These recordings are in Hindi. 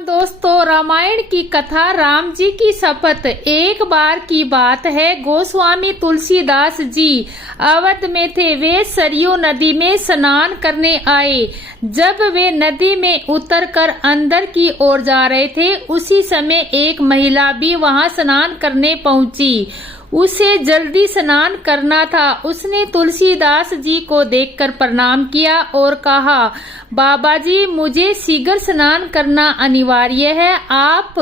राम दोस्तों, रामायण की कथा राम जी की शपथ। एक बार की बात है, गोस्वामी तुलसीदास जी अवध में थे। वे सरयू नदी में स्नान करने आए। जब वे नदी में उतरकर अंदर की ओर जा रहे थे, उसी समय एक महिला भी वहां स्नान करने पहुंची। उसे जल्दी स्नान करना था। उसने तुलसीदास जी को देखकर प्रणाम किया और कहा, बाबा जी, मुझे शीघ्र स्नान करना अनिवार्य है। आप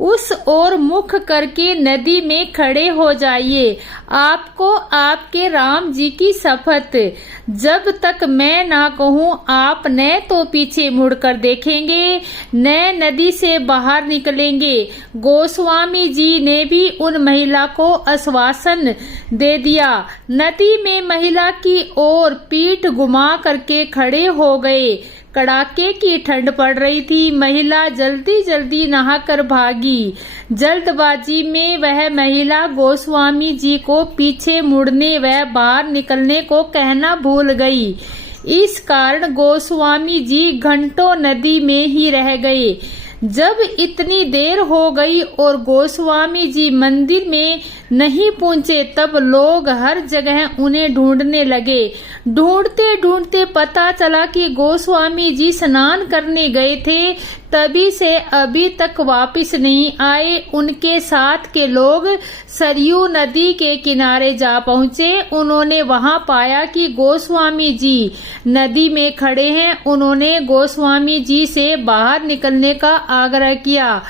उस ओर मुख करके नदी में खड़े हो जाइए। आपको आपके राम जी की शपथ, जब तक मैं ना कहूँ आप न तो पीछे मुड़कर देखेंगे न नदी से बाहर निकलेंगे। गोस्वामी जी ने भी उन महिला को आश्वासन दे दिया। नदी में महिला की ओर पीठ घुमा करके खड़े हो गए। कड़ाके की ठंड पड़ रही थी। महिला जल्दी जल्दी नहाकर भागी। जल्दबाजी में वह महिला गोस्वामी जी को पीछे मुड़ने व बाहर निकलने को कहना भूल गई। इस कारण गोस्वामी जी घंटों नदी में ही रह गए। जब इतनी देर हो गई और गोस्वामी जी मंदिर में नहीं पहुंचे, तब लोग हर जगह उन्हें ढूंढने लगे। ढूंढते ढूंढते पता चला कि गोस्वामी जी स्नान करने गए थे, तभी से अभी तक वापस नहीं आए। उनके साथ के लोग सरयू नदी के किनारे जा पहुंचे। उन्होंने वहां पाया कि गोस्वामी जी नदी में खड़े हैं। उन्होंने गोस्वामी जी से बाहर निकलने का आग्रह किया।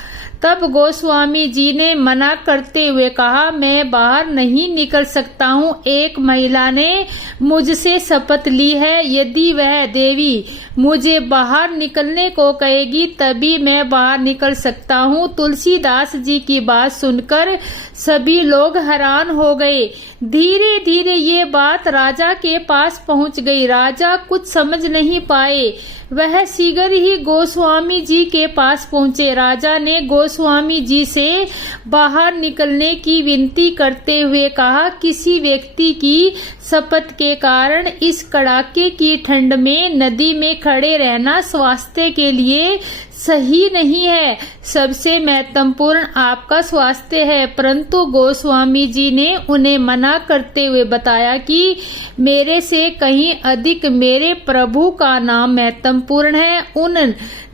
तब गोस्वामी जी ने मना करते हुए कहा, मैं बाहर नहीं निकल सकता हूँ। एक महिला ने मुझसे शपथ ली है, यदि वह देवी मुझे बाहर निकलने को कहेगी तभी मैं बाहर निकल सकता हूँ। तुलसीदास जी की बात सुनकर सभी लोग हैरान हो गए। धीरे धीरे ये बात राजा के पास पहुँच गई। राजा कुछ समझ नहीं पाए। वह शीघ्र ही गोस्वामी जी के पास पहुंचे। राजा ने गोस्वामी जी से बाहर निकलने की विनती करते हुए कहा, किसी व्यक्ति की शपथ के कारण इस कड़ाके की ठंड में नदी में खड़े रहना स्वास्थ्य के लिए सही नहीं है। सबसे महत्वपूर्ण आपका स्वास्थ्य है। परंतु गोस्वामी जी ने उन्हें मना करते हुए बताया कि मेरे से कहीं अधिक मेरे प्रभु का नाम महत्वपूर्ण है। उन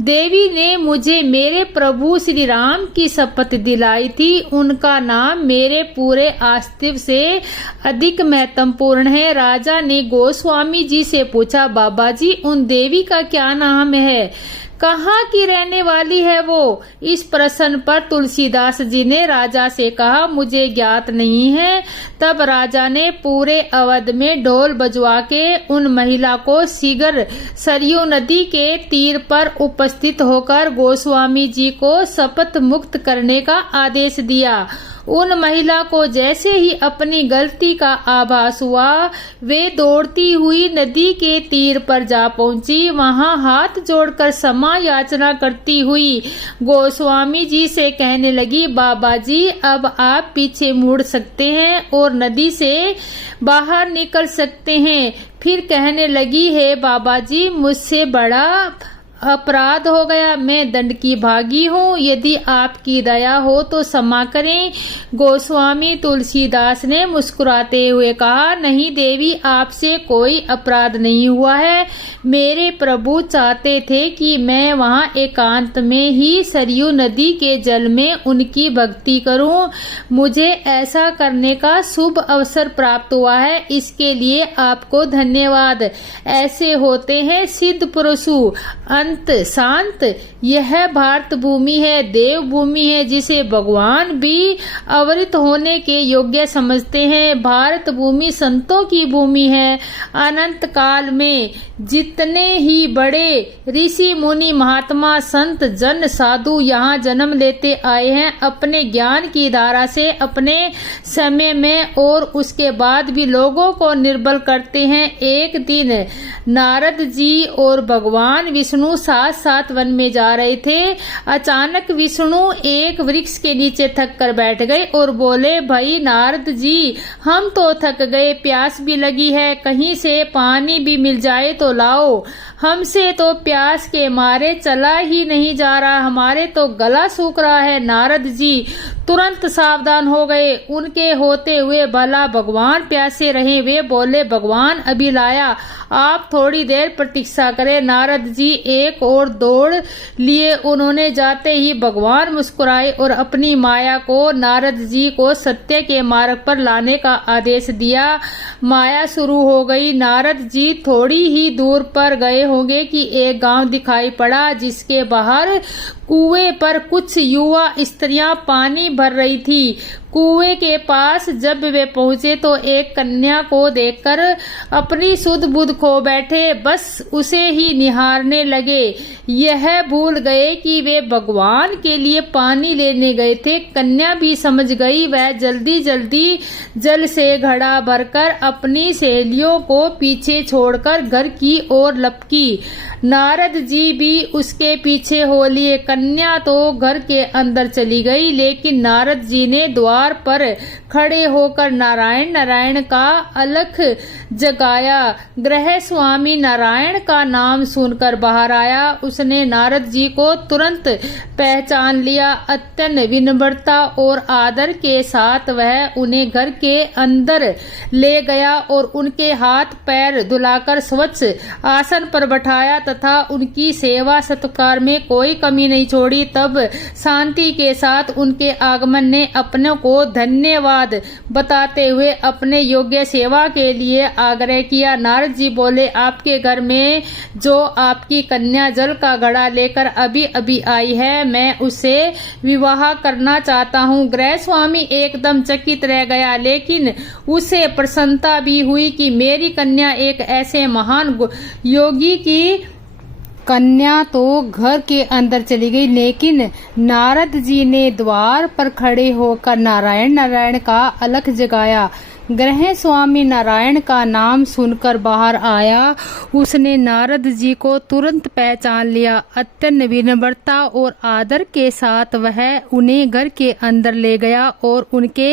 देवी ने मुझे मेरे प्रभु श्री राम की शपथ दिलाई थी। उनका नाम मेरे पूरे अस्तित्व से अधिक महत्वपूर्ण है। राजा ने गोस्वामी जी से पूछा, बाबा जी, उन देवी का क्या नाम है? कहाँ की रहने वाली है वो? इस प्रश्न पर तुलसीदास जी ने राजा से कहा, मुझे ज्ञात नहीं है। तब राजा ने पूरे अवध में ढोल बजवा के उन महिला को शीघ्र सरयू नदी के तीर पर उपस्थित होकर गोस्वामी जी को शपथ मुक्त करने का आदेश दिया। उन महिला को जैसे ही अपनी गलती का आभास हुआ, वे दौड़ती हुई नदी के तीर पर जा पहुंची। वहां हाथ जोड़कर क्षमा याचना करती हुई गोस्वामी जी से कहने लगी, बाबा जी, अब आप पीछे मुड़ सकते हैं और नदी से बाहर निकल सकते हैं। फिर कहने लगी, है बाबा जी, मुझसे बड़ा अपराध हो गया। मैं दंड की भागी हूँ। यदि आपकी दया हो तो क्षमा करें। गोस्वामी तुलसीदास ने मुस्कुराते हुए कहा, नहीं देवी, आपसे कोई अपराध नहीं हुआ है। मेरे प्रभु चाहते थे कि मैं वहाँ एकांत में ही सरयू नदी के जल में उनकी भक्ति करूँ। मुझे ऐसा करने का शुभ अवसर प्राप्त हुआ है। इसके लिए आपको धन्यवाद। ऐसे होते हैं सिद्ध पुरुषु। अंत शांत यह भारत भूमि है, देव भूमि है, जिसे भगवान भी अवरित होने के योग्य समझते हैं। भारत भूमि संतों की भूमि है। अनंत काल में जितने ही बड़े ऋषि मुनि महात्मा संत जन साधु यहाँ जन्म लेते आए हैं, अपने ज्ञान की धारा से अपने समय में और उसके बाद भी लोगों को निर्बल करते हैं। एक दिन नारद जी और भगवान विष्णु साथ साथ वन में जा रहे थे। अचानक विष्णु एक वृक्ष के नीचे थक कर बैठ गए और बोले, भाई नारद जी, हम तो थक गए, प्यास भी लगी है, कहीं से पानी भी मिल जाए तो लाओ। हमसे तो प्यास के मारे चला ही नहीं जा रहा, हमारे तो गला सूख रहा है। नारद जी तुरंत सावधान हो गए। उनके होते हुए भला भगवान प्यासे रहे। वे बोले, भगवान अभी लाया, आप थोड़ी देर प्रतीक्षा करें। नारद जी एक और दौड़ लिए। उन्होंने जाते ही भगवान मुस्कुराए और अपनी माया को नारद जी को सत्य के मार्ग पर लाने का आदेश दिया। माया शुरू हो गई। नारद जी थोड़ी ही दूर पर गए होंगे कि एक गांव दिखाई पड़ा, जिसके बाहर कुएं पर कुछ युवा स्त्रियां पानी भर रही थी। कुएं के पास जब वे पहुंचे तो एक कन्या को देखकर अपनी सुध बुध खो बैठे, बस उसे ही निहारने लगे। यह भूल गए कि वे भगवान के लिए पानी लेने गए थे। कन्या भी समझ गई। वह जल्दी जल्दी जल से घड़ा भरकर अपनी सहेलियों को पीछे छोड़कर घर की ओर लपकी। नारद जी भी उसके पीछे हो लिए। कन्या तो घर के अंदर चली गई, लेकिन नारद जी ने द्वार पर खड़े होकर नारायण नारायण का अलख जगाया। गृह स्वामी नारायण का नाम सुनकर बाहर आया। उसने नारद जी को तुरंत पहचान लिया। अत्यंत विनम्रता और आदर के साथ वह उन्हें घर के अंदर ले गया और उनके हाथ पैर धुलाकर स्वच्छ आसन पर बैठाया तथा उनकी सेवा सत्कार में कोई कमी नहीं छोड़ी। तब शांति के साथ उनके आगमन ने अपनों को धन्यवाद बताते हुए अपने योग्य सेवा के लिए आग्रह किया। नारद जी बोले, आपके घर में जो आपकी कन्या जल का घड़ा लेकर अभी अभी आई है, मैं उससे विवाह करना चाहता हूँ। गृह स्वामी एकदम चकित रह गया, लेकिन उसे प्रसन्नता भी हुई कि मेरी कन्या एक ऐसे महान योगी की कन्या तो घर के अंदर चली गई। लेकिन नारद जी ने द्वार पर खड़े होकर नारायण नारायण का अलख जगाया। गृह स्वामी नारायण का नाम सुनकर बाहर आया। उसने नारद जी को तुरंत पहचान लिया। अत्यंत विनम्रता और आदर के साथ वह उन्हें घर के अंदर ले गया और उनके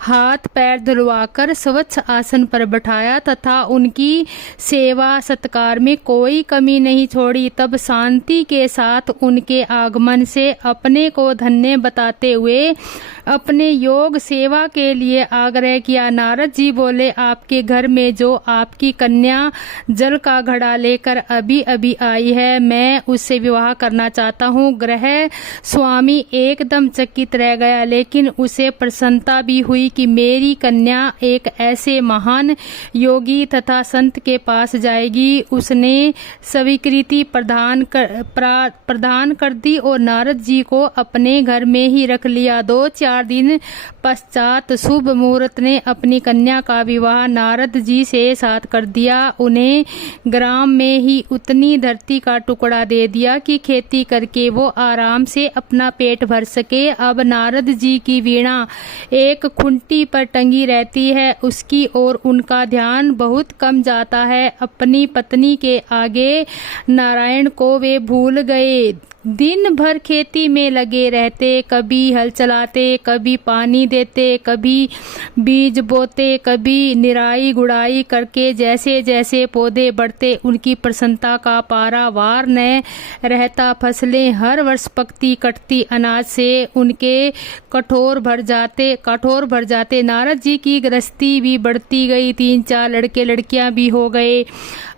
हाथ पैर धुलवाकर स्वच्छ आसन पर बैठाया तथा उनकी सेवा सत्कार में कोई कमी नहीं छोड़ी। तब शांति के साथ उनके आगमन से अपने को धन्य बताते हुए अपने योग सेवा के लिए आग्रह किया। नारद जी बोले, आपके घर में जो आपकी कन्या जल का घड़ा लेकर अभी अभी आई है, मैं उससे विवाह करना चाहता हूँ। गृह स्वामी एकदम चकित रह गया, लेकिन उसे प्रसन्नता भी हुई कि मेरी कन्या एक ऐसे महान योगी तथा संत के पास जाएगी। उसने स्वीकृति प्रदान कर दी और नारद जी को अपने घर में ही रख लिया। 2-4 दिन पश्चात शुभ मुहूर्त ने अपनी कन्या का विवाह नारद जी से साथ कर दिया। उन्हें ग्राम में ही उतनी धरती का टुकड़ा दे दिया कि खेती करके वो आराम से अपना पेट भर सके। अब नारद जी की वीणा एक खुंटी पर टंगी रहती है, उसकी ओर उनका ध्यान बहुत कम जाता है। अपनी पत्नी के आगे नारायण को वे भूल गए। दिन भर खेती में लगे रहते, कभी हल चलाते, कभी पानी देते, कभी बीज बोते, कभी निराई गुड़ाई करके जैसे जैसे पौधे बढ़ते उनकी प्रसन्नता का पारा वार न रहता। फसलें हर वर्ष पकती कटती, अनाज से उनके कठोर भर जाते। नारद जी की गृहस्थी भी बढ़ती गई। 3-4 लड़के लड़कियां भी हो गए।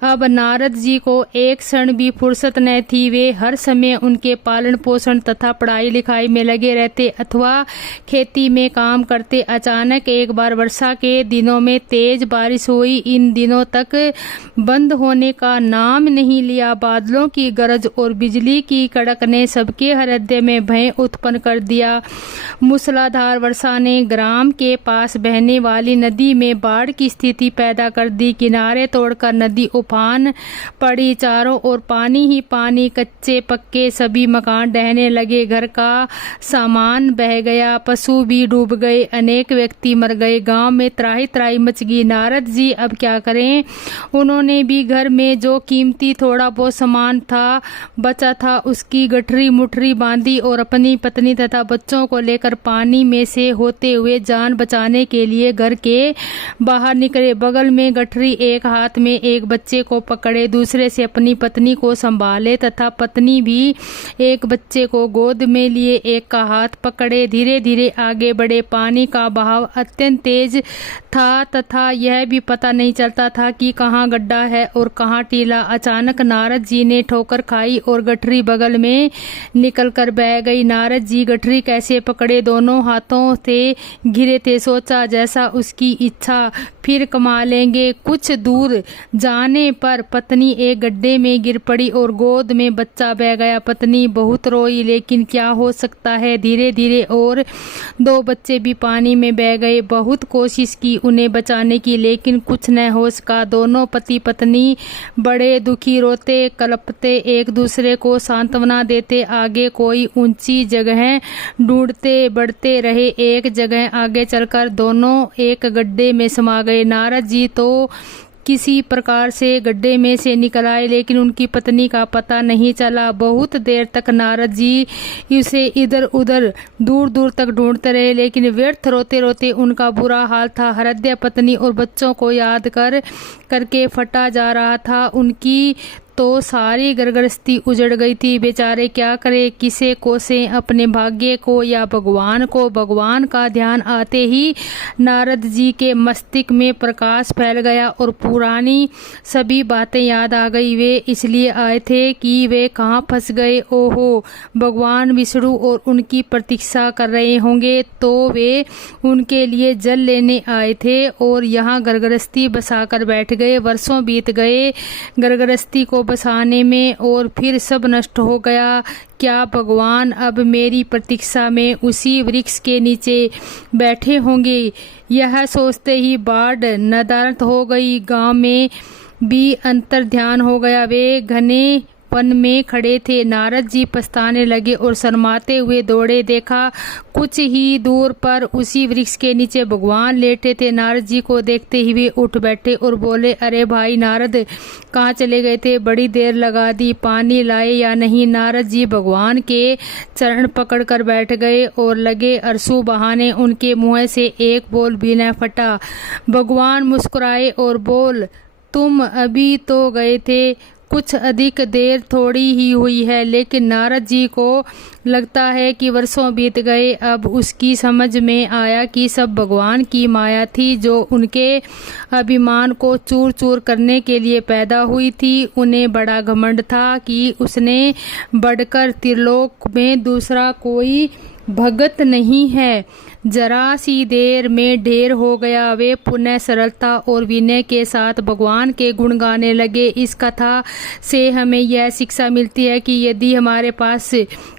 अब नारद जी को एक क्षण भी फुर्सत न थी। वे हर समय उनके पालन पोषण तथा पढ़ाई लिखाई में लगे रहते अथवा खेती में काम करते। अचानक एक बार वर्षा के दिनों में तेज बारिश हुई। इन दिनों तक बंद होने का नाम नहीं लिया। बादलों की गरज और बिजली की कड़क ने सबके हृदय में भय उत्पन्न कर दिया। मूसलाधार वर्षा ने ग्राम के पास बहने वाली नदी में बाढ़ की स्थिति पैदा कर दी। किनारे तोड़कर नदी उफान पड़ी। चारों ओर पानी ही पानी, कच्चे पक्के सभी मकान ढहने लगे, घर का सामान बह गया, पशु भी डूब गए, अनेक व्यक्ति मर गए, गांव में त्राही त्राही मच गई। नारद जी अब क्या करें? उन्होंने भी घर में जो कीमती थोड़ा बहुत सामान था बचा था उसकी गठरी मुठरी बांधी और अपनी पत्नी तथा बच्चों को लेकर पानी में से होते हुए जान बचाने के लिए घर के बाहर निकले। बगल में गठरी, एक हाथ में एक बच्चे को पकड़े, दूसरे से अपनी पत्नी को संभाले तथा पत्नी भी एक बच्चे को गोद में लिए एक का हाथ पकड़े धीरे धीरे आगे बढ़े। पानी का बहाव अत्यंत तेज था तथा यह भी पता नहीं चलता था कि कहाँ गड्ढा है और कहाँ टीला। अचानक नारद जी ने ठोकर खाई और गठरी बगल में निकलकर बह गई। नारद जी गठरी कैसे पकड़े? दोनों हाथों से घिरे थे। सोचा जैसा उसकी इच्छा फिर कमा लेंगे। कुछ दूर जाने पर पत्नी एक गड्ढे में गिर पड़ी और गोद में बच्चा बह गया। पत्नी बहुत रोई, लेकिन क्या हो सकता है। धीरे धीरे और दो बच्चे भी पानी में बह गए। बहुत कोशिश की उन्हें बचाने की, लेकिन कुछ न हो सका। दोनों पति पत्नी बड़े दुखी, रोते कलपते एक दूसरे को सांत्वना देते आगे कोई ऊंची जगह ढूंढते बढ़ते रहे। एक जगह आगे चलकर दोनों एक गड्ढे में समा गए। नारद जी तो किसी प्रकार से गड्ढे में से निकल आए, लेकिन उनकी पत्नी का पता नहीं चला। बहुत देर तक नारद जी उसे इधर उधर दूर दूर तक ढूंढते रहे, लेकिन व्यर्थ रोते रोते उनका बुरा हाल था। हृदय पत्नी और बच्चों को याद करके फटा जा रहा था। उनकी तो सारी गृहस्थी उजड़ गई थी। बेचारे क्या करे, किसे कोसे, अपने भाग्य को या भगवान को। भगवान का ध्यान आते ही नारद जी के मस्तिष्क में प्रकाश फैल गया और पुरानी सभी बातें याद आ गई। वे इसलिए आए थे कि वे कहाँ फंस गए। ओहो, भगवान विष्णु और उनकी प्रतीक्षा कर रहे होंगे, तो वे उनके लिए जल लेने आए थे और यहाँ गृहस्थी बसाकर बैठ गए। वर्षों बीत गए गृहस्थी को बसाने में और फिर सब नष्ट हो गया। क्या भगवान अब मेरी प्रतीक्षा में उसी वृक्ष के नीचे बैठे होंगे? यह सोचते ही बाढ़ नदारत हो गई। गांव में भी अंतर ध्यान हो गया। वे घने वन में खड़े थे। नारद जी पछताने लगे और शर्माते हुए दौड़े। देखा कुछ ही दूर पर उसी वृक्ष के नीचे भगवान लेटे थे। नारद जी को देखते ही वे उठ बैठे और बोले, अरे भाई नारद, कहाँ चले गए थे? बड़ी देर लगा दी, पानी लाए या नहीं? नारद जी भगवान के चरण पकड़कर बैठ गए और लगे अश्रु बहाने। उनके मुंह से एक बोल भी न फटा। भगवान मुस्कुराए और बोल, तुम अभी तो गए थे, कुछ अधिक देर थोड़ी ही हुई है। लेकिन नारद जी को लगता है कि वर्षों बीत गए। अब उसकी समझ में आया कि सब भगवान की माया थी, जो उनके अभिमान को चूर चूर करने के लिए पैदा हुई थी। उन्हें बड़ा घमंड था कि उसने बढ़कर त्रिलोक में दूसरा कोई भगत नहीं है। जरा सी देर में ढेर हो गया। वे पुनः सरलता और विनय के साथ भगवान के गुण गाने लगे। इस कथा से हमें यह शिक्षा मिलती है कि यदि हमारे पास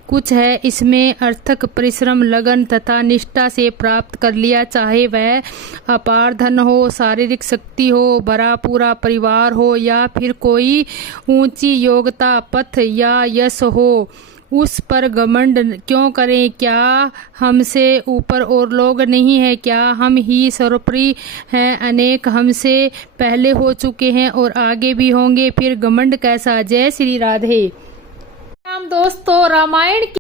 कुछ है, इसमें अर्थक परिश्रम, लगन तथा निष्ठा से प्राप्त कर लिया, चाहे वह अपार धन हो, शारीरिक शक्ति हो, भरा पूरा परिवार हो या फिर कोई ऊंची योग्यता, पथ या यश हो, उस पर घमंड क्यों करें? क्या हमसे ऊपर और लोग नहीं है? क्या हम ही सर्वोपरि हैं? अनेक हमसे पहले हो चुके हैं और आगे भी होंगे, फिर घमंड कैसा? जय श्री राधे। दोस्तों, रामायण